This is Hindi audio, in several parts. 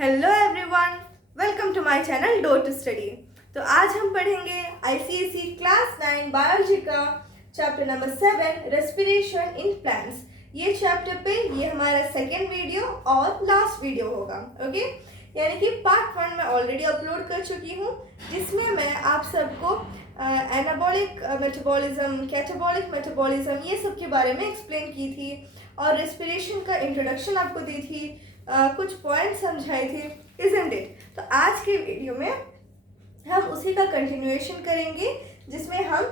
Hello everyone, welcome to my channel do to study. तो आज हम पढ़ेंगे आईसीएसई क्लास 9 बायोलॉजी का chapter number 7 respiration in plants. ये चैप्टर पे ये हमारा सेकेंड वीडियो और लास्ट वीडियो होगा। ओके, यानी कि पार्ट 1 मैं ऑलरेडी अपलोड कर चुकी हूँ, जिसमें मैं आप सबको एनाबॉलिक मेटाबॉलिज्म, कैटाबॉलिक मेटाबॉलिज्म ये सब के बारे में एक्सप्लेन की थी और रेस्पिरेशन का इंट्रोडक्शन आपको दी थी, कुछ पॉइंट समझाए थे, इजंट इट। तो आज के वीडियो में हम उसी का कंटिन्यूएशन करेंगे, जिसमें हम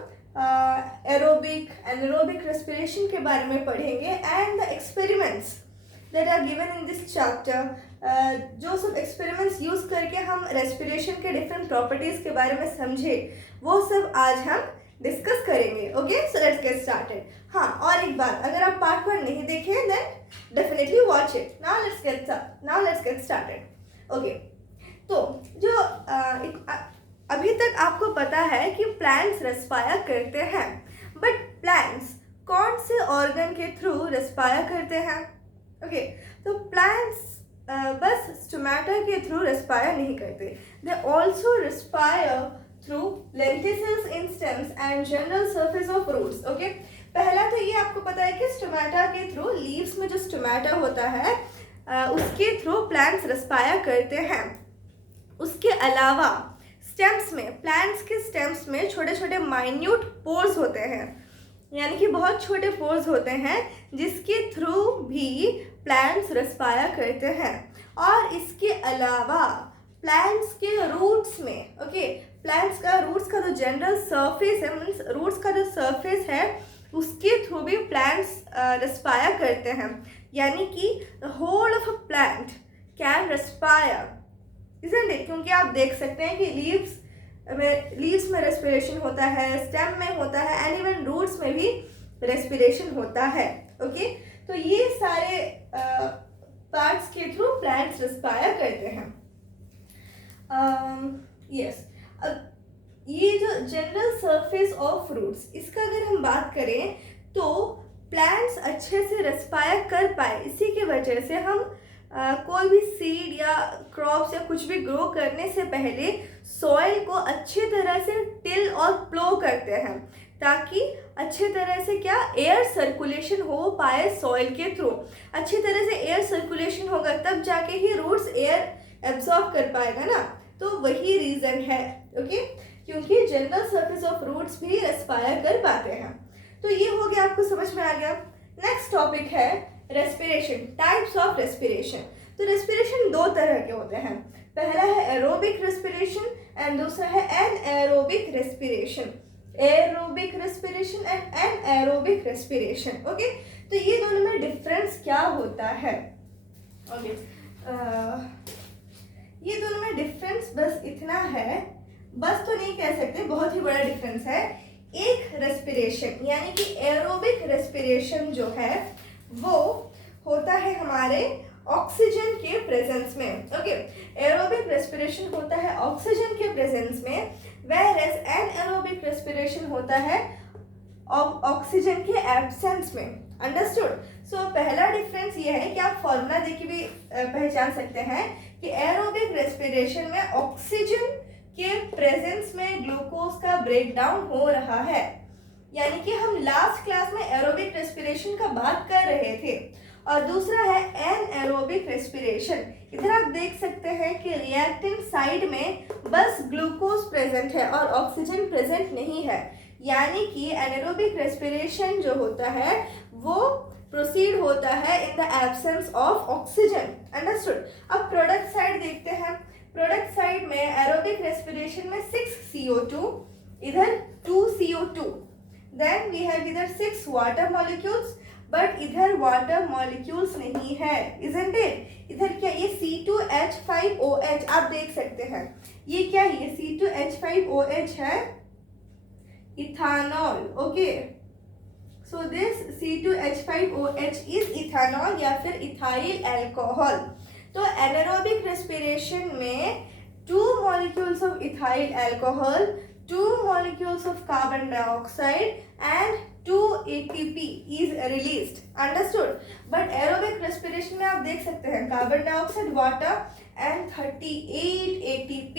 एरोबिक एनारोबिक रेस्पिरेशन के बारे में पढ़ेंगे and the experiments that are given in this chapter. जो सब एक्सपेरिमेंट्स यूज़ करके हम रेस्पिरेशन के डिफरेंट प्रॉपर्टीज़ के बारे में समझे, वो सब आज हम डिस्कस करेंगे। Okay, so let's get started. हाँ, और एक बात, अगर आप पार्ट 1 नहीं देखे then definitely watch it. Now let's get started. Okay, तो जो अभी तक आपको पता है कि प्लांट्स रेस्पायर करते हैं, बट प्लांट्स कौन से ऑर्गन के थ्रू रेस्पायर करते हैं? ओके, तो प्लांट्स बस स्टोमेटा के थ्रू रेस्पायर नहीं करते, they also respire through lenticels in stems and general surface of roots. Okay, पहला तो ये आपको पता है कि स्टोमेटा के थ्रू, लीव्स में जो स्टोमेटा होता है उसके थ्रू प्लांट्स रेस्पायर करते हैं। उसके अलावा स्टेम्स में, प्लांट्स के स्टेम्स में छोटे छोटे माइन्यूट पोर्स होते हैं, यानी कि बहुत छोटे पोर्स होते हैं जिसके थ्रू भी प्लांट्स रेस्पायर करते हैं। और इसके अलावा प्लांट्स के रूट्स में, ओके, प्लांट्स का रूट्स का जो जनरल सरफेस है, मीन्स रूट्स का जो सरफेस है उसके थ्रू भी प्लांट्स रेस्पायर करते हैं। यानी कि the whole of a plant can respire, isn't it? क्योंकि आप देख सकते हैं कि लीव्स में रेस्पिरेशन होता है, स्टेम में होता है, एंड इवन रूट्स में भी रेस्पिरेशन होता है। ओके, तो ये सारे पार्ट्स के थ्रू प्लांट्स रेस्पायर करते हैं। यस, ये जो जनरल सरफेस ऑफ रूट्स, इसका अगर हम बात करें तो प्लांट्स अच्छे से रेस्पायर कर पाए, इसी की वजह से हम कोई भी सीड या क्रॉप्स या कुछ भी ग्रो करने से पहले सॉइल को अच्छे तरह से टिल और प्लो करते हैं, ताकि अच्छे तरह से क्या एयर सर्कुलेशन हो पाए सॉइल के थ्रू। अच्छी तरह से एयर सर्कुलेशन होगा तब जाके ही रूट्स एयर एब्जॉर्ब कर पाएगा ना। तो वही रीज़न है, ओके, क्योंकि जनरल सरफेस ऑफ रूट्स भी रेस्पायर कर पाते हैं। तो ये हो गया, आपको समझ में आ गया। नेक्स्ट टॉपिक है रेस्पिरेशन, टाइप्स ऑफ रेस्पिरेशन। तो रेस्पिरेशन दो तरह के होते हैं, पहला है एरोबिक रेस्पिरेशन एंड दूसरा है anaerobic respiration. Aerobic respiration and anaerobic respiration. Okay, तो ये दोनों में डिफरेंस क्या होता है? ओके, ये दोनों में डिफरेंस बस इतना है, बस तो नहीं कह सकते, बहुत ही बड़ा डिफरेंस है। एक रेस्पिरेशन यानी कि एरोबिक रेस्पिरेशन जो है वो होता है हमारे ऑक्सीजन के प्रेजेंस में। ओके, एरोबिक रेस्पिरेशन होता है ऑक्सीजन के प्रेजेंस में, वेयरएज एनएरोबिक रेस्पिरेशन होता है ऑक्सीजन के एब्सेंस में। अंडरस्टूड? सो पहला डिफरेंस ये है कि आप फॉर्मूला देख के भी पहचान सकते हैं कि एरोबिक रेस्पिरेशन में ऑक्सीजन के प्रेजेंस में ग्लूकोज का ब्रेकडाउन हो रहा है, यानी कि हम लास्ट क्लास में एरोबिक रेस्पिरेशन का बात कर रहे थे। और दूसरा है एनएरोबिक रेस्पिरेशन। इधर आप देख सकते हैं कि रिएक्टेंट साइड में बस ग्लूकोज प्रेजेंट है और ऑक्सीजन प्रेजेंट नहीं है, यानी कि एनारोबिक रेस्पिरेशन जो होता है वो प्रोसीड होता है in the absence of oxygen. Understood? अब प्रोडक्ट साइड देखते हैं। प्रोडक्ट साइड में एरोबिक रेस्पिरेशन में 6 CO2, इधर 2 CO2, देन वी हैव इधर 6 वाटर मॉलिक्यूल्स, बट इधर वाटर मॉलिक्यूल्स नहीं है, इजंट इट? इधर क्या, ये C2H5OH आप देख सकते हैं, ये क्या है? ये C2H5OH है, ethanol. Okay, so this C2H5OH is ethanol या फिर इथाइल अल्कोहल। तो एनारोबिक रेस्पिरेशन में 2 molecules of ethyl alcohol, 2 molecules of carbon dioxide and 2 ATP is released. Understood? But aerobic respiration में आप देख सकते हैं carbon dioxide, water and 38 ATP,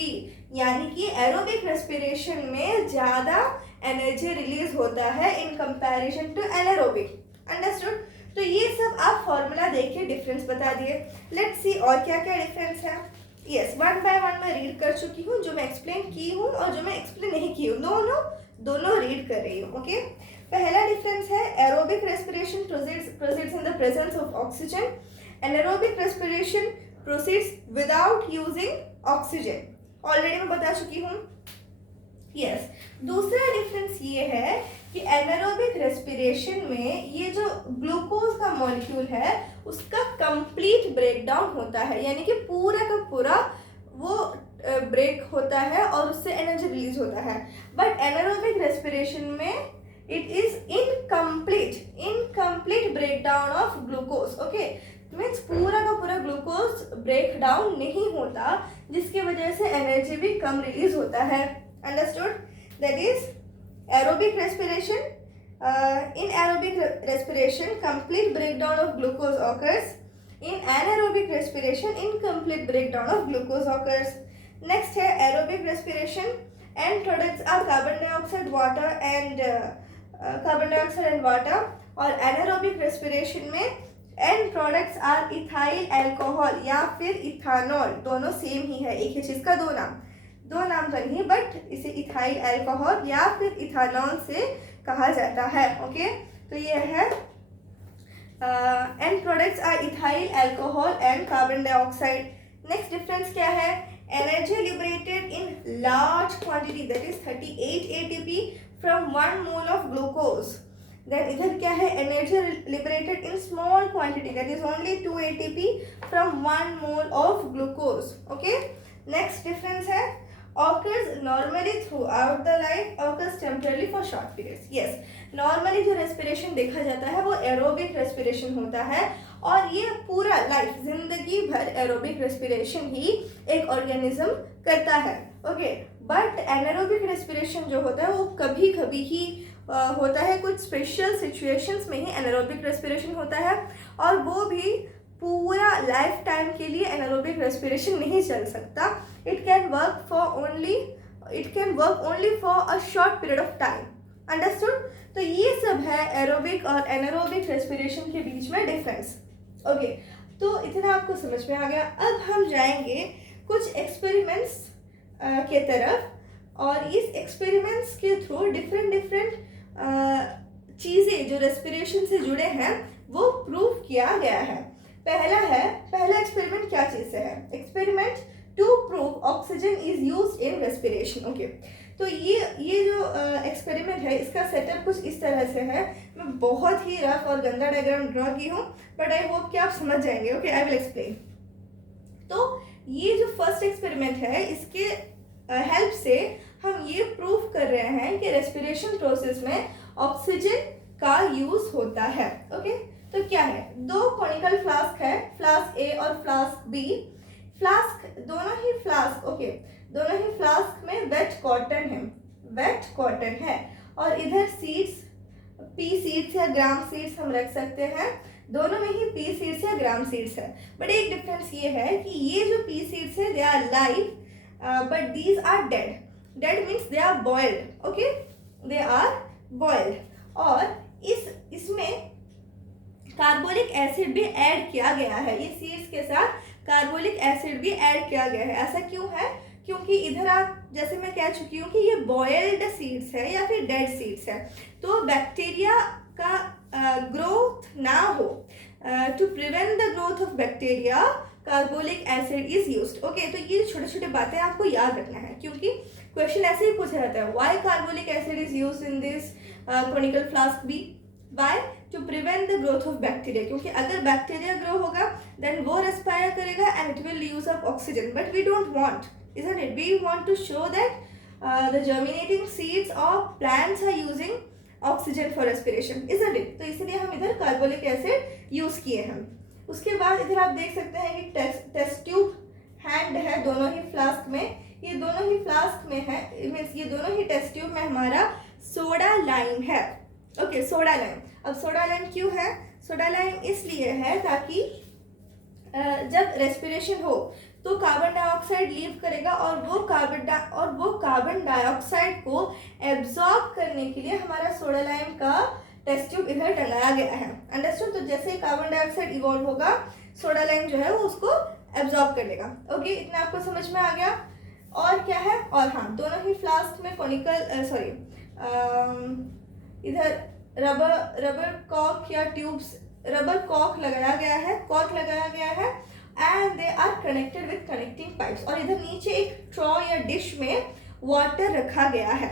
यानी कि एरोबिक रेस्पिरेशन में ज़्यादा एनर्जी रिलीज होता है in comparison to anaerobic. Understood? तो ये सब आप फॉर्मूला देख के डिफरेंस बता दिए। लेट्स सी और क्या क्या डिफरेंस है। यस, वन बाय वन मैं रीड कर चुकी हूँ, जो मैं एक्सप्लेन की हूँ और जो मैं एक्सप्लेन नहीं की हूँ, दोनों रीड कर रही हूँ। ओके, पहला डिफरेंस है aerobic respiration proceeds in the presence of oxygen, anaerobic respiration proceeds without using oxygen. Already मैं बता चुकी हूँ। यस, दूसरा डिफरेंस ये है कि एनारोबिक रेस्पिरेशन में ये जो ग्लूकोज का मॉलिक्यूल है उसका कंप्लीट ब्रेकडाउन होता है, यानी कि पूरा का पूरा वो ब्रेक होता है और उससे एनर्जी रिलीज होता है। बट एनारोबिक रेस्पिरेशन में it is incomplete breakdown of glucose. Okay, means पूरा का पूरा ग्लूकोज ब्रेक डाउन नहीं होता, जिसकी वजह से एनर्जी भी कम रिलीज होता है। Understood? That is aerobic respiration. In aerobic respiration, complete breakdown of glucose occurs. In anaerobic respiration, incomplete breakdown of glucose occurs. Next है aerobic respiration. End products are carbon dioxide, water and water. और anaerobic respiration में end products are ethyl alcohol या फिर इथानॉल, दोनों सेम ही है, एक ही चीज का दो नाम तो नहीं, बट इसे इथाइल अल्कोहल या फिर इथानॉल से कहा जाता है। ओके, तो ये है end products are ethyl alcohol and carbon dioxide. Next difference क्या है? Energy liberated in large quantity, that is 38 ATP from 1 mole of glucose. Then इधर क्या है? Energy liberated in small quantity, that is only 2 ATP from 1 mole of glucose. Okay, next difference है occurs normally throughout the life, occurs temporarily for short periods. Yes, normally जो respiration देखा जाता है वो aerobic respiration होता है और ये पूरा लाइफ जिंदगी भर aerobic respiration ही एक organism करता है। ओके, बट anaerobic respiration जो होता है वो कभी कभी ही होता है, कुछ स्पेशल सिचुएशंस में ही anaerobic respiration होता है और वो भी पूरा लाइफ टाइम के लिए एनारोबिक रेस्पिरेशन नहीं चल सकता। It can work only for a short period of time. Understood? तो ये सब है एरोबिक और एनारोबिक रेस्पिरेशन के बीच में डिफरेंस। ओके, तो इतना आपको समझ में आ गया। अब हम जाएंगे कुछ एक्सपेरिमेंट्स के तरफ और इस एक्सपेरिमेंट्स के थ्रू डिफरेंट चीज़ें जो रेस्पिरेशन से जुड़े हैं वो प्रूव किया गया है। पहला एक्सपेरिमेंट क्या चीज़ से है? Experiment to prove oxygen is used in respiration. Okay, तो ये जो एक्सपेरिमेंट है इसका सेटअप कुछ इस तरह से है। मैं बहुत ही रफ और गंदा डायग्राम ड्रॉ की हूँ, बट आई होप कि आप समझ जाएंगे। Okay, I will explain. तो ये जो फर्स्ट एक्सपेरिमेंट है इसके हेल्प से हम ये प्रूव कर रहे हैं कि रेस्पिरेशन प्रोसेस में ऑक्सीजन का यूज होता है। ओके, तो क्या है? दो कॉनिकल फ्लास्क है, फ्लास्क ए और फ्लास्क बी। दोनों ही फ्लास्क में वेट कॉटन है और इधर सीड्स, पी सीड्स या ग्राम सीड्स हम रख सकते हैं। दोनों में ही पी सीड्स या ग्राम सीड्स है, बट एक डिफरेंस ये है कि ये जो पी सीड्स है they are live but these are dead means they are boiled. Okay, they are boiled और इसमें कार्बोलिक एसिड भी ऐड किया गया है। ये सीड्स के साथ कार्बोलिक एसिड भी ऐड किया गया है। ऐसा क्यों है? क्योंकि इधर आप, जैसे मैं कह चुकी हूँ कि ये बॉइल्ड सीड्स है या फिर डेड सीड्स है, तो बैक्टीरिया का ग्रोथ ना हो, to prevent the growth of bacteria carbolic acid is used. Okay, तो ये छोटे छोटे बातें आपको याद रखना है क्योंकि क्वेश्चन ऐसे ही पूछा जाता है, why carbolic acid is used in this conical flask B? Why? To prevent the growth of bacteria, क्योंकि अगर बैक्टीरिया ग्रो होगा देन वो रेस्पायर करेगा and it will use up oxygen, but we don't want, isn't it? We want to show that the germinating seeds of plants are using oxygen for respiration, isn't it? तो इसलिए हम इधर कार्बोलिक एसिड यूज किए हैं। उसके बाद इधर आप देख सकते हैं कि टेस्ट ट्यूब हैंड है दोनों ही फ्लास्क में। ये दोनों ही फ्लास्क में है, मीन्स ये दोनों ही टेस्ट ट्यूब में हमारा सोडा लाइम है। Okay, soda lime. अब सोडा लाइम क्यों है? सोडा लाइम इसलिए है ताकि जब रेस्पिरेशन हो तो कार्बन डाइऑक्साइड डाइऑक्साइड लीव करेगा और वो कार्बन डाइऑक्साइड को एब्जॉर्ब करने के लिए हमारा सोडा लाइम का टेस्ट ट्यूब इधर टंगाया गया है। अंडरस्टूड? तो जैसे कार्बन डाइऑक्साइड इवॉल्व होगा, सोडा लाइम जो है वो उसको एब्जॉर्ब कर लेगा। ओके, इतना आपको समझ में आ गया? और क्या है? और हाँ, दोनों ही फ्लास्क में इधर रबर कॉर्क या ट्यूब्स, रबर कॉर्क लगाया गया है and they are connected with connecting pipes. और इधर नीचे एक ट्रॉ या डिश में वाटर रखा गया है।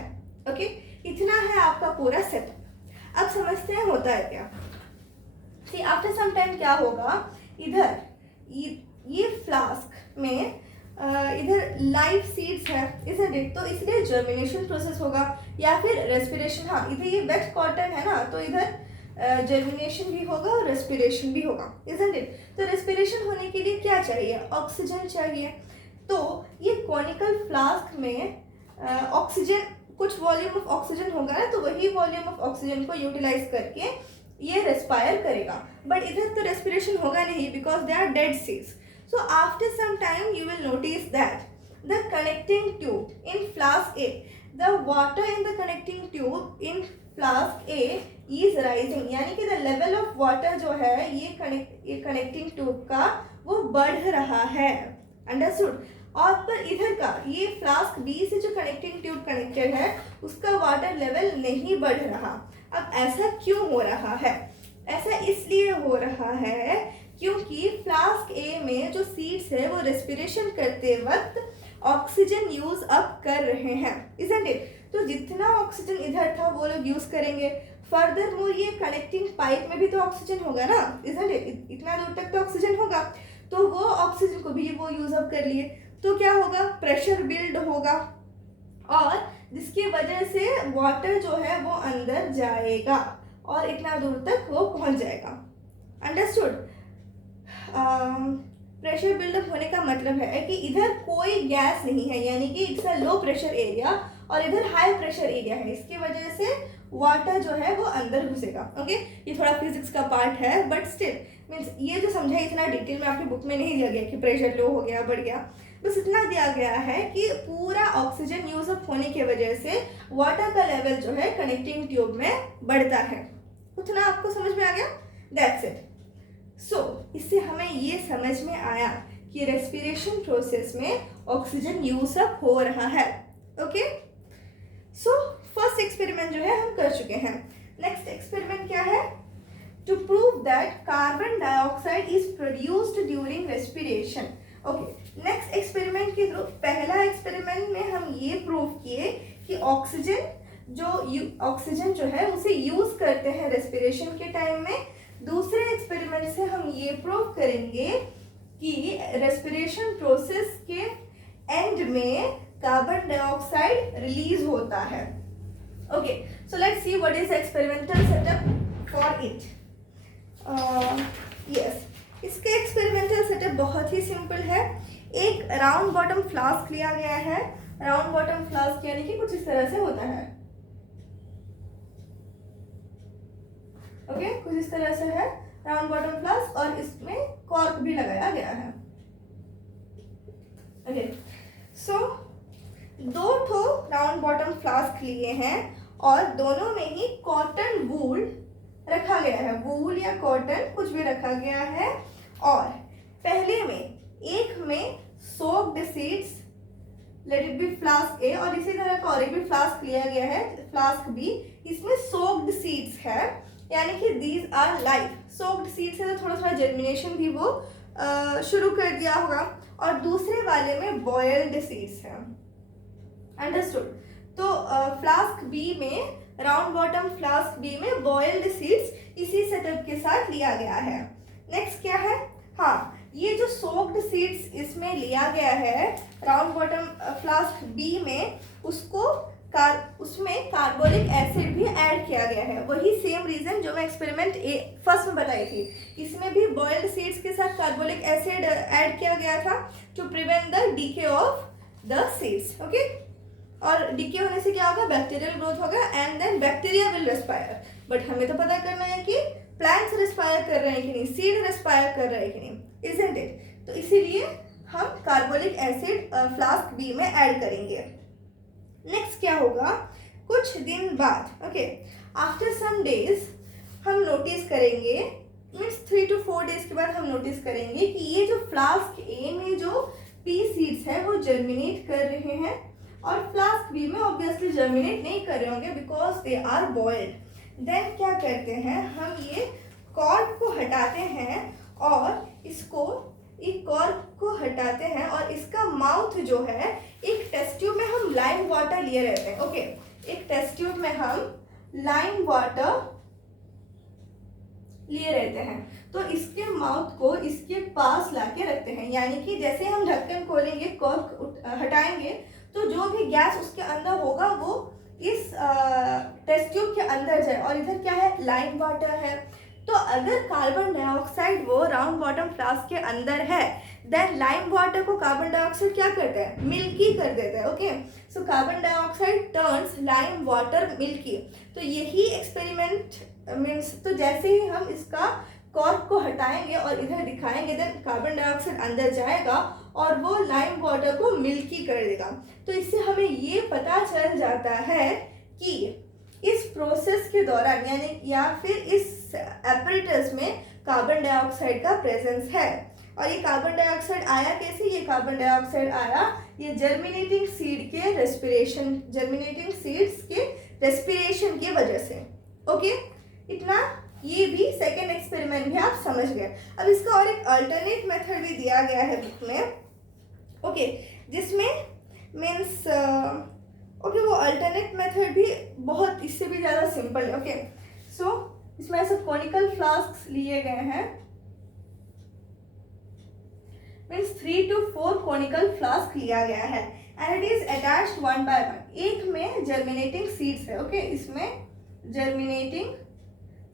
ओके, इतना है आपका पूरा सेटअप। अब समझते हैं होता है क्या। सी आफ्टर सम टाइम क्या होगा, इधर ये फ्लास्क में इधर लाइव सीड्स है, इधर तो इसलिए जर्मिनेशन प्रोसेस होगा या फिर रेस्पिरेशन। हाँ, इधर ये वेट कॉटन है ना, तो इधर जर्मिनेशन भी होगा और रेस्पिरेशन भी होगा, इजंट इट? तो रेस्पिरेशन होने के लिए क्या चाहिए? ऑक्सीजन चाहिए। तो ये कॉनिकल फ्लास्क में ऑक्सीजन, कुछ वॉल्यूम ऑफ ऑक्सीजन होगा ना, तो वही वॉल्यूम ऑफ ऑक्सीजन को यूटिलाइज करके ये रेस्पायर करेगा। बट इधर तो रेस्पिरेशन होगा नहीं because they are dead seeds. So after some time you will notice that the connecting tube in flask A, the water in the connecting tube in flask A is rising, यानी कि the level of water जो है ये connecting tube का वो बढ़ रहा है। Understood? और पर इधर का ये फ्लास्क बी से जो कनेक्टिंग ट्यूब कनेक्टेड है उसका वाटर लेवल नहीं बढ़ रहा। अब ऐसा क्यों हो रहा है? ऐसा इसलिए हो रहा है क्योंकि फ्लास्क ए में जो सीड्स है वो रेस्पिरेशन करते वक्त ऑक्सीजन यूज अप कर रहे हैं, इजंट इट? तो जितना ऑक्सीजन इधर था वो लोग यूज करेंगे। फर्दर मोर ये कनेक्टिंग पाइप में भी तो ऑक्सीजन होगा ना, इजंट इट? इतना दूर तक तो ऑक्सीजन होगा, तो वो ऑक्सीजन को भी वो यूज अप कर लिए। तो क्या होगा? प्रेशर बिल्ड होगा और जिसकी वजह से वाटर जो है वो अंदर जाएगा और इतना दूर तक वो पहुंच जाएगा। अंडरस्टूड? प्रेशर बिल्डअप होने का मतलब है कि इधर कोई गैस नहीं है, यानी कि it's a low pressure area और इधर हाई प्रेशर एरिया है। इसकी वजह से वाटर जो है वो अंदर घुसेगा। ओके, ये थोड़ा फिजिक्स का पार्ट है बट स्टिल मीन्स ये जो समझा इतना डिटेल में आपकी बुक में नहीं दिया गया कि प्रेशर लो हो गया, बढ़ गया। बस इतना दिया गया है कि पूरा ऑक्सीजन यूज अप होने की वजह से वाटर का लेवल जो है कनेक्टिंग ट्यूब में बढ़ता है। उतना आपको समझ में आ गया? That's it. सो इससे हमें ये समझ में आया कि रेस्पिरेशन प्रोसेस में ऑक्सीजन यूज अप हो रहा है। ओके, सो फर्स्ट एक्सपेरिमेंट जो है हम कर चुके हैं। नेक्स्ट एक्सपेरिमेंट क्या है? To prove that carbon dioxide is produced during respiration. Okay, next experiment के थ्रू पहला एक्सपेरिमेंट में हम ये प्रूव किए कि ऑक्सीजन जो है उसे यूज करते हैं रेस्पिरेशन के टाइम में। दूसरे एक्सपेरिमेंट से हम ये प्रूव करेंगे कि रेस्पिरेशन प्रोसेस के एंड में कार्बन डाइऑक्साइड रिलीज होता है। Okay, so let's see what is experimental setup for it. Yes, इसका एक्सपेरिमेंटल सेटअप बहुत ही सिंपल है। एक राउंड बॉटम फ्लास्क लिया गया है। राउंड बॉटम फ्लास्क यानी कि कुछ इस तरह से होता है। ओके, कुछ इस तरह से है राउंड बॉटम फ्लास्क और इसमें कॉर्क भी लगाया गया है। ओके, सो दो ठो राउंड बॉटम फ्लास्क लिए हैं और दोनों में ही कॉटन वूल रखा गया है। वूल या कॉटन कुछ भी रखा गया है और पहले में एक में soaked seeds, let it be flask A, और इसी तरह का और एक भी फ्लास्क लिया गया है, फ्लास्क बी। इसमें सोक्ड सीड्स है यानी कि these are live. Soaked seeds है तो थोड़ा थोड़ा जर्मिनेशन भी वो शुरू कर दिया होगा। और दूसरे वाले में बॉयल्ड सीड्स है। अंडरस्टूड? तो फ्लास्क बी में, राउंड बॉटम फ्लास्क बी में बॉयल्ड सीड्स इसी सेटअप के साथ लिया गया है। नेक्स्ट क्या है? हाँ, ये जो सोक्ड सीड्स इसमें लिया गया है राउंड बॉटम फ्लास्क बी में, उसमें कार्बोलिक एसिड भी ऐड किया गया है। वही सेम रीजन जो मैं एक्सपेरिमेंट फर्स्ट में बताई थी, इसमें भी बॉइल्ड सीड्स के साथ कार्बोलिक एसिड ऐड किया गया था to prevent the decay of the seeds. Okay, और डीके होने से क्या होगा? बैक्टीरियल ग्रोथ होगा and then bacteria will respire. But हमें तो पता करना है कि प्लांट्स रेस्पायर कर रहे हैं कि नहीं, सीड रेस्पायर कर रहे हैं कि नहीं, इजंट इट? तो इसीलिए हम कार्बोनिक एसिड फ्लास्क बी में ऐड करेंगे। नेक्स्ट क्या होगा, कुछ दिन बाद, ओके, आफ्टर सम डेज हम नोटिस करेंगे, मीन्स 3 to 4 डेज के बाद हम नोटिस करेंगे कि ये जो फ्लास्क ए में जो पी सीड्स है वो जर्मिनेट कर रहे हैं और फ्लास्क बी में ऑब्वियसली जर्मिनेट नहीं कर रहे होंगे because they are boiled. Then क्या करते हैं, हम ये कॉर्क को हटाते हैं और इसको एक कॉर्क को हटाते हैं और इसका माउथ जो है एक टेस्ट ट्यूब में हम लाइम वाटर लिए रहते हैं। ओके, एक टेस्ट ट्यूब में हम लाइम वाटर लिए रहते हैं, तो इसके माउथ को इसके पास लाके रखते हैं, यानी कि जैसे हम ढक्कन खोलेंगे, कॉर्क हटाएंगे, तो जो भी गैस उसके अंदर होगा वो इस टेस्ट ट्यूब के अंदर जाए। और इधर क्या है, लाइम वाटर है। तो अगर कार्बन डाइऑक्साइड वो राउंड बॉटम फ्लास्क के अंदर है, देन लाइम वाटर को कार्बन डाइऑक्साइड क्या करता है, मिल्की कर देता है। Okay, so carbon dioxide turns lime water milky. तो यही एक्सपेरिमेंट मीन्स, तो जैसे ही हम इसका कॉर्क को हटाएंगे और इधर दिखाएंगे, देन कार्बन डाइऑक्साइड अंदर जाएगा और वो लाइम वाटर को मिल्की कर देगा। तो इससे हमें ये पता चल जाता है कि इस प्रोसेस के दौरान यानी या फिर इस एपरेटस में कार्बन डाइऑक्साइड का प्रेजेंस है। और ये कार्बन डाइऑक्साइड आया कैसे, ये कार्बन डाइऑक्साइड आया ये जर्मिनेटिंग सीड के रेस्पिरेशन, जर्मिनेटिंग सीड्स के रेस्पिरेशन की वजह से। ओके, इतना ये भी सेकेंड एक्सपेरिमेंट भी आप समझ गए। अब इसका और एक अल्टरनेट मेथड भी दिया गया है बुक में, ओके, जिसमें मीन्स ओके वो अल्टरनेट मेथड भी बहुत इससे भी ज़्यादा सिंपल है। ओके, सो इसमें ऐसे कॉनिकल फ्लास्क्स लिए गए हैं, मीन्स 3 to 4 कॉनिकल फ्लास्क लिया गया है and it is attached 1 by 1। एक में जर्मिनेटिंग सीड्स है। ओके, इसमें जर्मिनेटिंग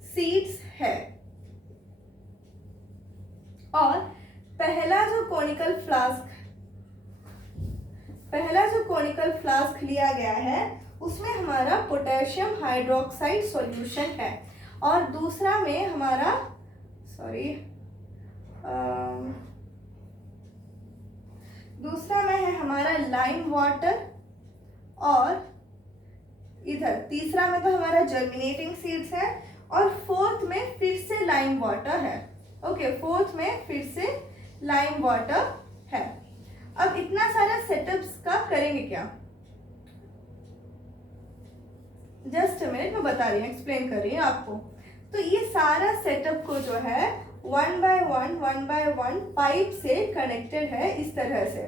सीड्स है और पहला जो कॉनिकल फ्लास्क लिया गया है उसमें हमारा पोटेशियम हाइड्रोक्साइड सॉल्यूशन है और दूसरा में हमारा दूसरा में है हमारा लाइम वाटर और इधर तीसरा में तो हमारा जर्मिनेटिंग सीड्स है और फोर्थ में फिर से लाइम वाटर है। ओके, फोर्थ में फिर से लाइम वाटर है। अब इतना सारा सेटअप्स का करेंगे क्या, जस्ट अ मिनट, मैं बता रही हूँ, एक्सप्लेन कर रही हूँ आपको। तो ये सारा सेटअप को जो है 1 by 1 पाइप से कनेक्टेड है इस तरह से,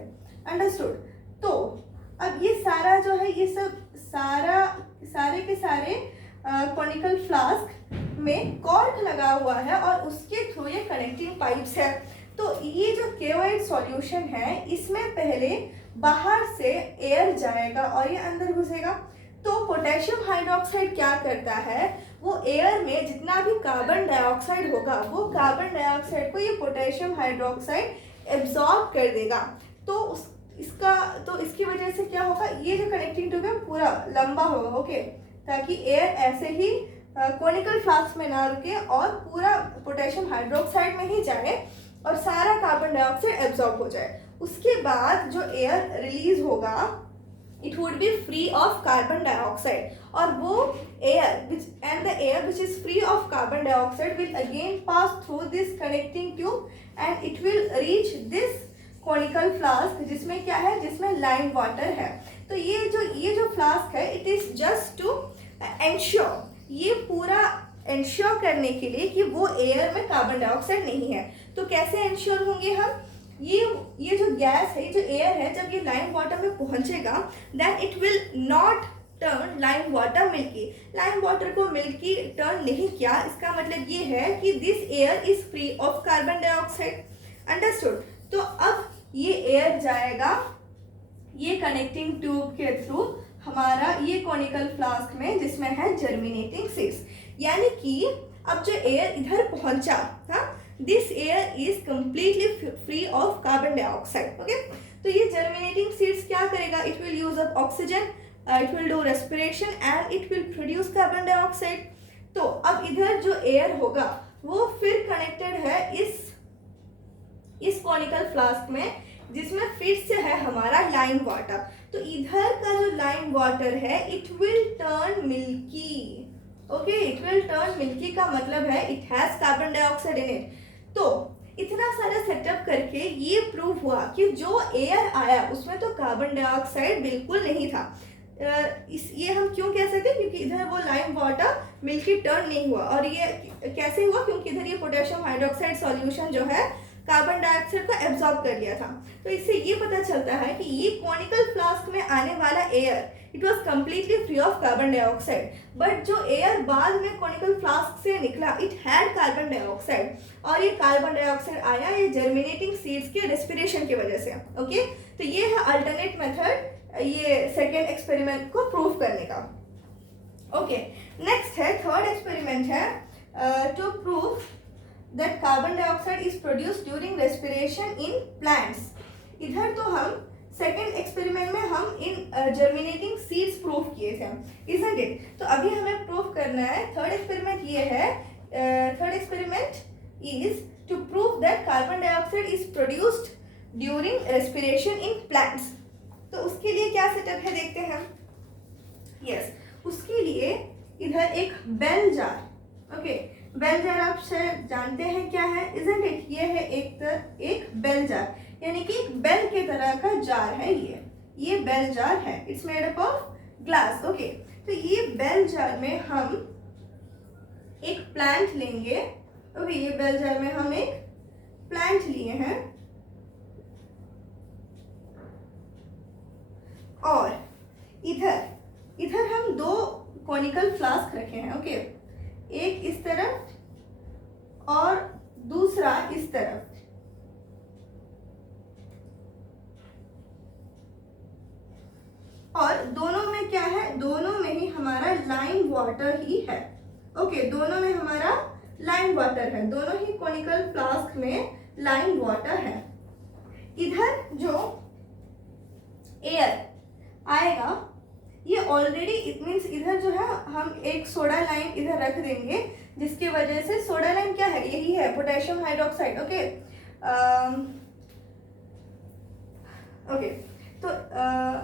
अंडरस्टूड। तो अब ये सारा जो है ये सब सारे के सारे कॉनिकल फ्लास्क में कॉर्क लगा हुआ है और उसके थ्रू ये कनेक्टिंग पाइप्स है। तो ये जो केओएड सॉल्यूशन है इसमें पहले बाहर से एयर जाएगा और ये अंदर घुसेगा। तो पोटेशियम हाइड्रोक्साइड क्या करता है, वो एयर में जितना भी कार्बन डाइऑक्साइड होगा वो कार्बन डाइऑक्साइड को ये पोटेशियम हाइड्रोक्साइड एब्जॉर्ब कर देगा। तो इसकी वजह से क्या होगा, ये जो कनेक्टिंग ट्यूब है पूरा लंबा होगा। ओके, ताकि एयर ऐसे ही कॉनिकल फ्लास्क में ना रुके और पूरा पोटेशियम हाइड्रोक्साइड में ही जाए और सारा कार्बन डाइऑक्साइड एब्जॉर्ब हो जाए। उसके बाद जो एयर रिलीज होगा it would be free of carbon dioxide और वो air which is free of carbon dioxide will again pass through this connecting tube and it will reach this conical flask जिसमें क्या है, जिसमें लाइम वाटर है। तो ये जो फ्लास्क है it is just to ensure, ये पूरा एंश्योर करने के लिए कि वो एयर में कार्बन डाइऑक्साइड नहीं है। तो कैसे एंश्योर होंगे हम, ये जो गैस है, जो एयर है, जब ये लाइम वाटर में पहुंचेगा then it will not turn lime water milky. Lime water को मिल्की टर्न नहीं किया, इसका मतलब ये है कि this air is free of carbon dioxide, understood. तो अब ये एयर जाएगा ये कनेक्टिंग ट्यूब के थ्रू हमारा ये कॉनिकल फ्लास्क में जिसमें है जर्मिनेटिंग सीड्स, यानी कि अब जो एयर इधर पहुंचा, this air is completely free of carbon dioxide. Okay, तो ये जर्मिनेटिंग सीड्स क्या करेगा, it will use up oxygen, it will do respiration and it will produce carbon dioxide. तो अब इधर जो एयर होगा वो फिर कनेक्टेड है इस कॉनिकल फ्लास्क में जिसमें फिर से है हमारा लाइम वाटर। तो इधर का जो लाइम वाटर है it will turn milky. Okay, it will turn milky का मतलब है it has carbon dioxide in it. तो इतना सारा सेटअप करके ये प्रूव हुआ कि जो एयर आया उसमें तो कार्बन डाइऑक्साइड बिल्कुल नहीं था। ये हम क्यों कह सकते हैं, क्योंकि इधर वो लाइम वाटर मिल्की टर्न नहीं हुआ। और ये कैसे हुआ, क्योंकि इधर ये पोटेशियम हाइड्रोक्साइड सॉल्यूशन जो है कार्बन डाइऑक्साइड को एब्जॉर्ब कर लिया था। तो इससे ये पता चलता है कि ये कॉनिकल फ्लास्क में आने वाला air it was completely free of carbon dioxide, but जो एयर बाद में कॉनिकल फ्लास्क से निकला इट हैड कार्बन डाइऑक्साइड। और ये कार्बन डाइऑक्साइड आया ये जर्मिनेटिंग सीड्स के रेस्पिरेशन की वजह से। ओके, तो ये है अल्टरनेट मेथड ये सेकेंड एक्सपेरिमेंट को प्रूव करने का। ओके, नेक्स्ट है थर्ड एक्सपेरिमेंट है to prove that carbon dioxide is produced during respiration in plants. इधर तो हम सेकेंड एक्सपेरिमेंट में हम इन जर्मिनेटिंग सीड्स प्रूव किए थे, इजंट इट? तो अभी हमें प्रूव करना है थर्ड एक्सपेरिमेंट ये है, third experiment is to prove that carbon dioxide is produced during respiration in plants. तो उसके लिए क्या सेटअप है देखते हैं। यस, उसके लिए इधर एक bell jar. Okay, bell jar आप शायद जानते हैं क्या है, इजंट इट? ये है एक बेल जार, यानी कि एक बेल के तरह का जार है ये बेल जार है। It's made up of glass. Okay, तो ये बेल जार में हम एक प्लांट लेंगे। ओके, ये बेल जार में हम एक प्लांट लिए हैं और इधर हम दो कॉनिकल फ्लास्क रखे हैं। ओके, एक इस तरफ और दूसरा इस तरफ। और दोनों में क्या है, दोनों में ही हमारा लाइम वाटर ही है। ओके, दोनों में हमारा लाइम वाटर है, दोनों ही कॉनिकल फ्लास्क में लाइम वाटर है। इधर जो एयर आएगा ये ऑलरेडी इट मीन्स इधर जो है हम एक सोडा लाइम इधर रख देंगे, जिसकी वजह से सोडा लाइम क्या है, यही है पोटेशियम हाइड्रोक्साइड। ओके, ओके, तो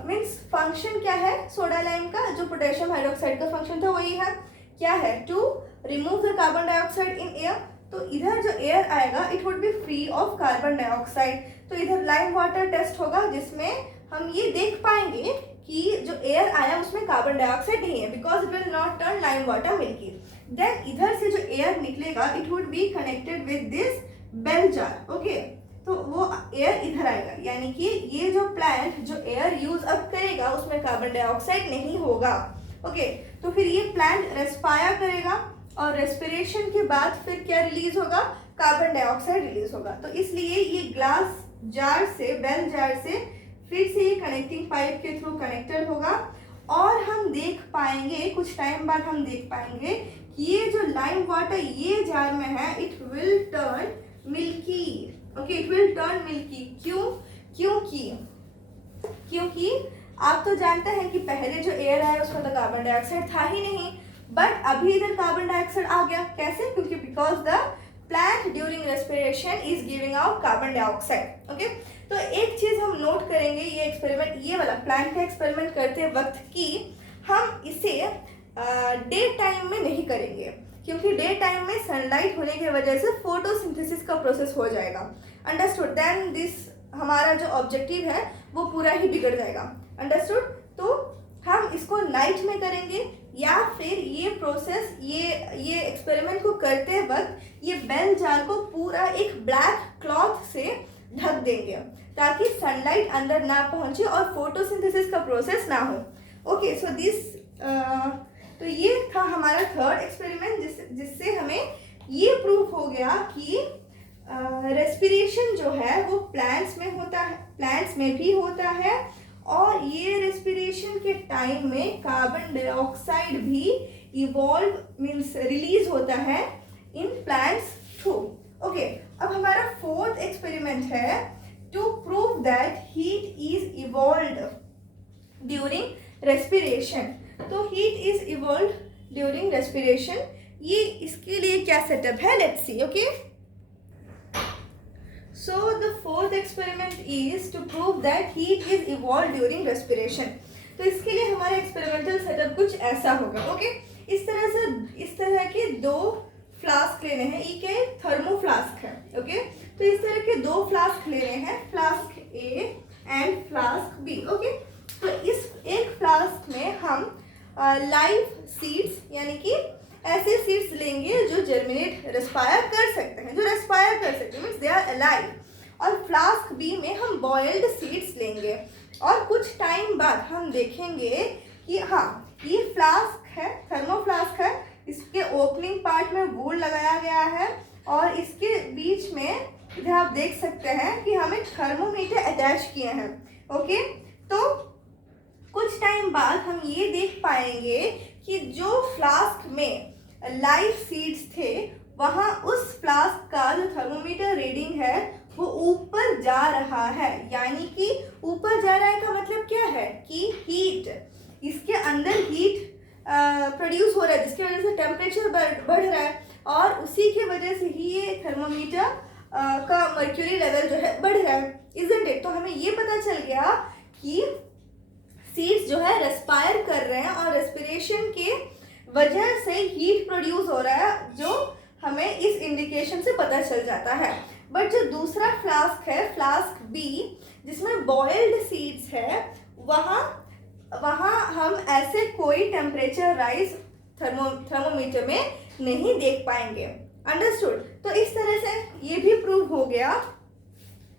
मीन्स फंक्शन क्या है सोडा लाइम का, जो पोटेशियम हाइड्रोक्साइड का फंक्शन था वही है, क्या है, to remove the carbon dioxide in air. तो इधर जो एयर आएगा it would be free of carbon dioxide. तो इधर लाइम वाटर टेस्ट होगा जिसमें हम ये देख पाएंगे कि जो एयर आया उसमें कार्बन डाइऑक्साइड नहीं है, because it will not turn lime water milky. Then इधर से जो एयर निकलेगा it would be connected with this bell jar. Okay, तो वो एयर इधर आएगा, यानी कि ये जो प्लांट जो एयर यूज अप करेगा उसमें कार्बन डाइऑक्साइड नहीं होगा। ओके, तो फिर ये प्लांट रेस्पायर करेगा और रेस्पिरेशन के बाद फिर क्या रिलीज होगा, कार्बन डाइऑक्साइड रिलीज होगा। तो इसलिए ये ग्लास जार से बेल जार से फिर से ये कनेक्टिंग पाइप के थ्रू कनेक्टेड होगा और हम देख पाएंगे कुछ टाइम बाद हम देख पाएंगे कि ये जो लाइम वाटर ये जार में है it will turn milky. Okay, it will turn milky. क्योंकि आप तो जानते हैं कि पहले जो एयर आया उसमें तो कार्बन डाइऑक्साइड था ही नहीं, बट अभी इधर कार्बन डाइऑक्साइड आ गया। कैसे? क्योंकि because the plant during respiration is giving out carbon dioxide. Okay, तो एक चीज हम नोट करेंगे ये एक्सपेरिमेंट, ये वाला प्लांट का एक्सपेरिमेंट करते वक्त कि हम इसे डे टाइम में नहीं करेंगे, क्योंकि डे टाइम में सनलाइट होने की वजह से फोटोसिंथेसिस का प्रोसेस हो जाएगा। अंडरस्टूड? देन दिस हमारा जो ऑब्जेक्टिव है वो पूरा ही बिगड़ जाएगा। अंडरस्टूड? तो हम इसको नाइट में करेंगे या फिर ये प्रोसेस ये एक्सपेरिमेंट को करते वक्त ये बेल जार को पूरा एक ब्लैक क्लॉथ से ढक देंगे ताकि सनलाइट अंदर ना पहुंचे और फोटोसिंथेसिस का प्रोसेस ना हो। ओके, सो दिस तो ये था हमारा थर्ड एक्सपेरिमेंट जिससे हमें ये प्रूव हो गया कि रेस्पिरेशन जो है वो प्लांट्स में होता है, प्लांट्स में भी होता है और ये रेस्पिरेशन के टाइम में कार्बन डाइऑक्साइड भी इवॉल्व मीन्स रिलीज होता है इन प्लांट्स थ्रू। ओके, अब हमारा फोर्थ एक्सपेरिमेंट है to prove that heat is evolved during respiration. तो heat is evolved during respiration, ये इसके लिए क्या सेटअप है, let's see. Okay, So the fourth experiment is to prove that heat is evolved during respiration. तो इसके लिए हमारा एक्सपेरिमेंटल सेटअप कुछ ऐसा होगा. ओके, इस तरह के दो फ्लास्क लेने हैं. ये क्या है? थर्मो फ्लास्क है. ओके, तो इस तरह के दो फ्लास्क लेने हैं, flask A and flask B. Okay, तो इस एक फ्लास्क में हम लाइव सीड्स यानी कि ऐसे सीड्स लेंगे जो जर्मिनेट रेस्पायर कर सकते हैं, मीन्स दे आर अलाइव. और फ्लास्क बी में हम बॉइल्ड सीड्स लेंगे और कुछ टाइम बाद हम देखेंगे कि हाँ, ये फ्लास्क है, थर्मो फ्लास्क है. इसके ओपनिंग पार्ट में वूल लगाया गया है और इसके बीच में इधर आप देख सकते हैं कि हम एक थर्मोमीटर अटैच किए हैं. ओके, तो कुछ टाइम बाद हम ये देख पाएंगे कि जो फ्लास्क में लाइव सीड्स थे वहाँ उस फ्लास्क का जो थर्मोमीटर रीडिंग है वो ऊपर जा रहा है. यानी कि ऊपर जा रहा है का मतलब क्या है कि हीट, इसके अंदर हीट प्रोड्यूस हो रहा है जिसकी वजह से टेम्परेचर बढ़ रहा है और उसी की वजह से ही ये थर्मोमीटर का मर्क्यूरी लेवल जो है बढ़ रहा है. Isn't it? तो हमें ये पता चल गया कि सीड्स जो है रेस्पायर कर रहे हैं और रेस्पिरेशन के वजह से हीट प्रोड्यूस हो रहा है, जो हमें इस इंडिकेशन से पता चल जाता है. बट जो दूसरा फ्लास्क है, फ्लास्क बी, जिसमें बॉइल्ड सीड्स है, वहाँ हम ऐसे कोई टेम्परेचर राइज थर्मोमीटर में नहीं देख पाएंगे. अंडरस्टूड? तो इस तरह से ये भी प्रूव हो गया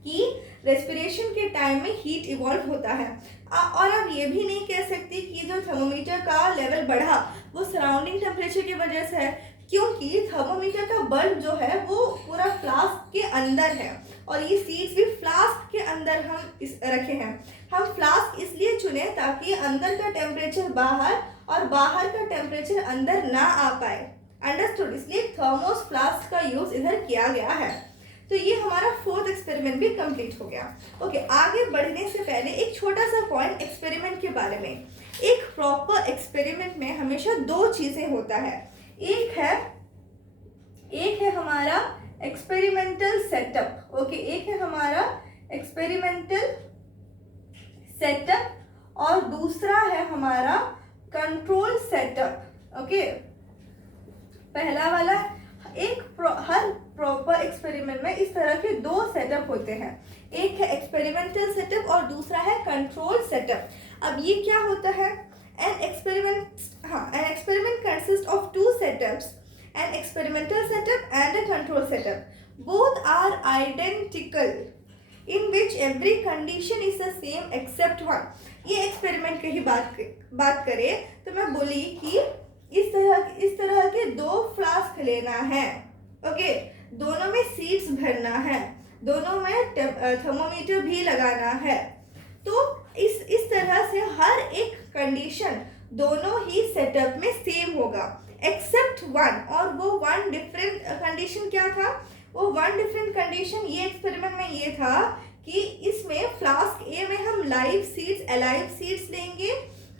कि रेस्पिरेशन के टाइम में हीट इवॉल्व होता है. और अब ये भी नहीं कह सकती कि जो थर्मोमीटर का लेवल बढ़ा वो सराउंडिंग टेम्परेचर की वजह से है, क्योंकि थर्मोमीटर का बल्ब जो है वो पूरा फ्लास्क के अंदर है और ये सीड्स भी फ्लास्क के अंदर हम रखे हैं. हम फ्लास्क इसलिए चुने ताकि अंदर का टेम्परेचर बाहर और बाहर का टेम्परेचर अंदर ना आ पाए. अंडरस्टूड? इसलिए थर्मोस फ्लास्क का यूज इधर किया गया है. तो ये हमारा फोर्थ एक्सपेरिमेंट भी कंप्लीट हो गया. ओके, आगे बढ़ने से पहले एक छोटा सा पॉइंट एक्सपेरिमेंट के बारे में. एक प्रॉपर एक्सपेरिमेंट में हमेशा दो चीज़ें होता है. एक है हमारा एक्सपेरिमेंटल सेटअप. ओके, एक है हमारा एक्सपेरिमेंटल सेटअप और दूसरा है हमारा कंट्रोल सेटअप. ओके, पहला वाला हर प्रॉपर एक्सपेरिमेंट में इस तरह के दो सेटअप होते हैं. एक है एक्सपेरिमेंटल सेटअप और दूसरा है कंट्रोल सेटअप. अब ये क्या होता है? An experiment consist of two setups, an experimental setup and a control setup. Both are identical in which every condition is the same except one. ये एक्सपेरिमेंट की ही बात करें तो मैं बोली कि इस तरह के दो फ्लास्क लेना है. ओके, दोनों में सीड्स भरना है, दोनों में थर्मोमीटर भी लगाना है. तो इस तरह से हर एक कंडीशन दोनों ही सेटअप में सेम होगा एक्सेप्ट वन. और वो वन डिफरेंट कंडीशन क्या था? वो वन डिफरेंट कंडीशन ये एक्सपेरिमेंट में ये था कि इसमें फ्लास्क ए में हम लाइव सीड्स, अलाइव सीड्स लेंगे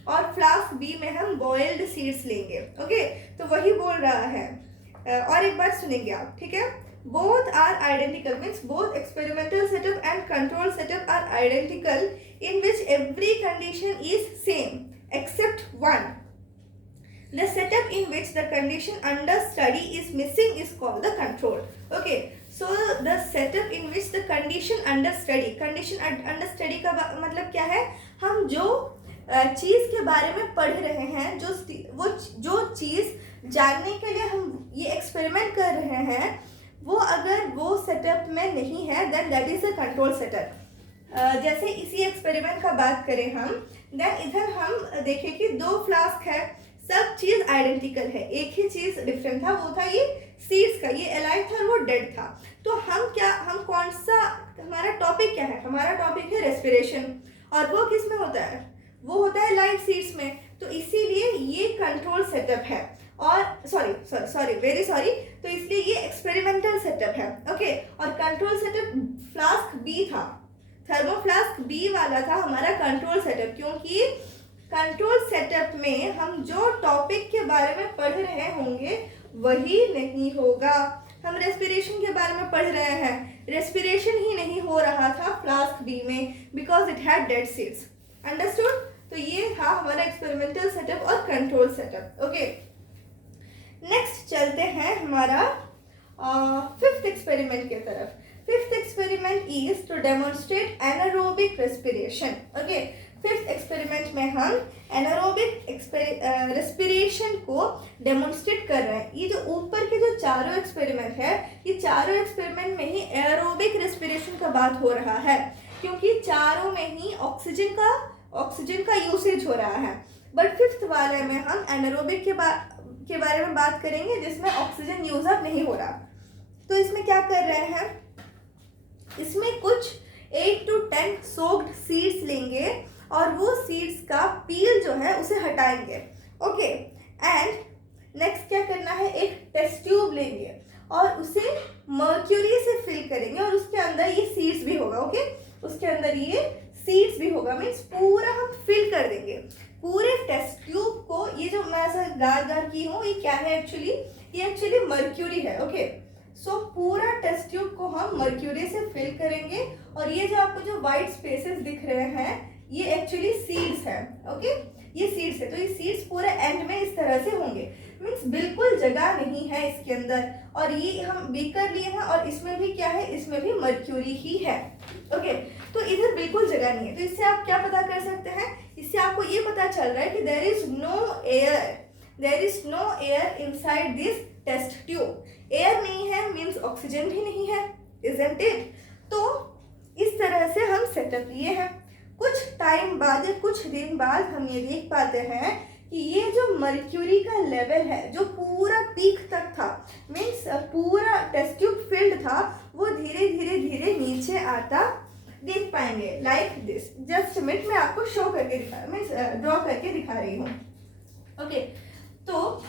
और फ्लास्क बी में हम बॉइल्ड सीड्स लेंगे. ओके, तो वही बोल रहा है. और एक बात सुनेंगे आप, ठीक है? Both are identical means both experimental setup and control setup are identical in which every condition is same except one. The setup in which the condition under study is missing is called the control. Okay, so the setup in which the condition under study का मतलब क्या है? हम जो चीज़ के बारे में पढ़ रहे हैं, जो चीज़ जानने के लिए हम ये एक्सपेरिमेंट कर रहे हैं, वो अगर वो सेटअप में नहीं है then that is a control setup. जैसे इसी एक्सपेरिमेंट का बात करें हम, देन इधर हम देखें कि दो फ्लास्क है, सब चीज़ आइडेंटिकल है, एक ही चीज़ डिफरेंट था, वो था ये सीड्स का, ये अलाइव था और वो डेड था. तो हम कौन सा, हमारा टॉपिक क्या है? हमारा टॉपिक है रेस्पिरेशन. और वो किस में होता है? वो होता है लाइव सीड्स में. तो इसीलिए ये कंट्रोल सेटअप है. और वेरी सॉरी, तो इसलिए ये एक्सपेरिमेंटल सेटअप है. ओके, और कंट्रोल सेटअप फ्लास्क बी था, थर्मो फ्लास्क बी वाला था हमारा कंट्रोल सेटअप, क्योंकि कंट्रोल सेटअप में हम जो टॉपिक के बारे में पढ़ रहे होंगे वही नहीं होगा. हम रेस्पिरेशन के बारे में पढ़ रहे हैं, रेस्पिरेशन ही नहीं हो रहा था फ्लास्क बी में because it had dead seeds. Understood? तो ये था हमारा एक्सपेरिमेंटल सेटअप और कंट्रोल सेटअप। ओके, नेक्स्ट चलते हैं हमारा फिफ्थ एक्सपेरिमेंट की तरफ। Fifth experiment is to demonstrate anaerobic respiration. Okay, fifth experiment में हम एनारोबिक रेस्पिरेशन को डेमोन्स्ट्रेट कर रहे हैं। ये जो ऊपर के जो चारों एक्सपेरिमेंट है, ये चारों एक्सपेरिमेंट में ही एरोबिक रेस्पिरेशन का बात हो रहा है, क्योंकि चारों में ही ऑक्सीजन का यूसेज हो रहा है। बट फिफ्थ वाले में हम एनारोबिक के बारे में बात करेंगे, जिसमें ऑक्सीजन यूज अप नहीं हो रहा। तो इसमें क्या कर रहे हैं, इसमें कुछ 8 to 10 सोक्ड सीड्स लेंगे और वो सीड्स का पील जो है उसे हटाएंगे। ओके, एंड नेक्स्ट क्या करना है, एक टेस्ट ट्यूब लेंगे और उसे मर्क्यूरी से फिल करेंगे और उसके अंदर ये सीड्स भी होगा। ओके, उसके अंदर ये सीड्स भी होगा, मीन्स पूरा हम फिल कर देंगे पूरे टेस्ट ट्यूब को। ये जो मैं ऐसा गार की हूँ, ये क्या है एक्चुअली, ये एक्चुअली मर्क्यूरी है। ओके, सो पूरा टेस्ट ट्यूब को हम मर्क्यूरी से फिल करेंगे और ये जो आपको जो वाइट स्पेसेस दिख रहे हैं, ये एक्चुअली सीड्स है। ओके, ये सीड्स है, तो ये सीड्स पूरे एंड में इस तरह से होंगे, मीन्स बिल्कुल जगह नहीं है इसके अंदर। और ये हम बीकर लिए हैं और इसमें भी क्या है, इसमें भी मर्क्यूरी ही है। ओके, तो इधर बिल्कुल जगह नहीं है। तो इससे आप क्या पता कर सकते हैं, इससे आपको ये पता चल रहा है कि there is no air inside this test tube. Air नहीं है मीन्स ऑक्सीजन भी नहीं है, इजंट इट? तो इस तरह से हम सेटअप लिए हैं। कुछ टाइम बाद या कुछ दिन बाद हम ये देख पाते हैं कि ये जो मर्क्यूरी का लेवल है, जो पूरा पीक तक था, मीन्स पूरा टेस्ट ट्यूब फिल्ड था, वो धीरे धीरे नीचे आता देख पाएंगे, लाइक दिस। जस्ट मिनट में आपको शो करके ड्रॉ करके दिखा रही हूँ। ओके, तो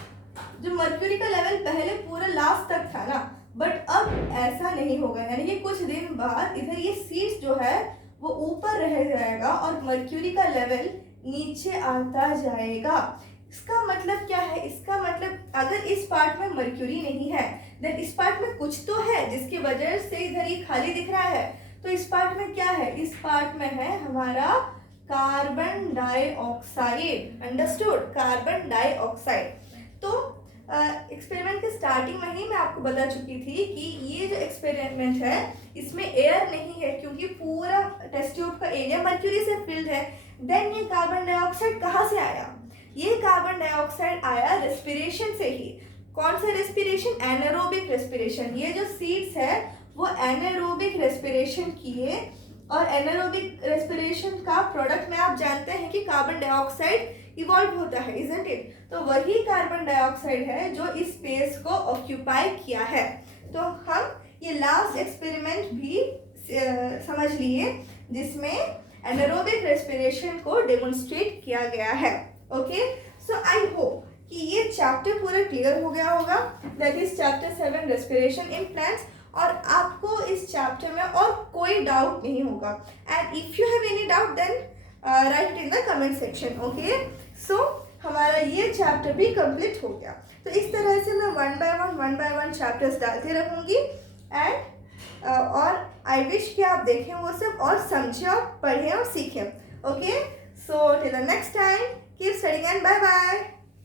जो मर्क्यूरी का लेवल पहले पूरा लास्ट तक था ना, बट अब ऐसा नहीं होगा, यानी कि कुछ दिन बाद इधर ये सीड्स जो है वो ऊपर रह जाएगा और मर्क्यूरी का लेवल नीचे आता जाएगा। इसका मतलब क्या है, इसका मतलब अगर इस पार्ट में मर्क्यूरी नहीं है, देन इस पार्ट में कुछ तो है जिसकी वजह से इधर ये खाली दिख रहा है। तो इस पार्ट में क्या है, इस पार्ट में है हमारा carbon dioxide. Understood? Carbon dioxide. तो एक्सपेरिमेंट के स्टार्टिंग में ही मैं आपको बता चुकी थी कि ये जो एक्सपेरिमेंट है इसमें एयर नहीं है, क्योंकि पूरा टेस्ट ट्यूब का एरिया मर्क्यूरी से फिल्ड है। देन ये कार्बन डाइऑक्साइड कहाँ से आया, ये कार्बन डाइऑक्साइड आया रेस्पिरेशन से ही। कौन सा रेस्पिरेशन? Anaerobic respiration. ये जो सीड्स है वो एनारोबिक रेस्पिरेशन किए, और एनारोबिक रेस्पिरेशन का प्रोडक्ट में आप जानते हैं कि कार्बन डाइऑक्साइड इवॉल्व होता है, इजंट इट? तो वही कार्बन डाइऑक्साइड है जो इस स्पेस को ऑक्यूपाई किया है। तो हम ये लास्ट एक्सपेरिमेंट भी समझ लिए जिसमें एनारोबिक रेस्पिरेशन को डेमोन्स्ट्रेट किया गया है। ओके, सो आई होप कि ये चैप्टर पूरा क्लियर हो गया होगा, that is chapter 7 respiration in plants. और आपको इस चैप्टर में और कोई डाउट नहीं होगा। And if you have any doubt then write in the comment section. Okay, so हमारा ये चैप्टर भी कंप्लीट हो गया। तो इस तरह से मैं वन बाय वन चैप्टर्स डालते रहूँगी। एंड और आई विश कि आप देखें वो सब और समझें और पढ़ें और सीखें। Okay, so till the next time, keep studying and bye bye.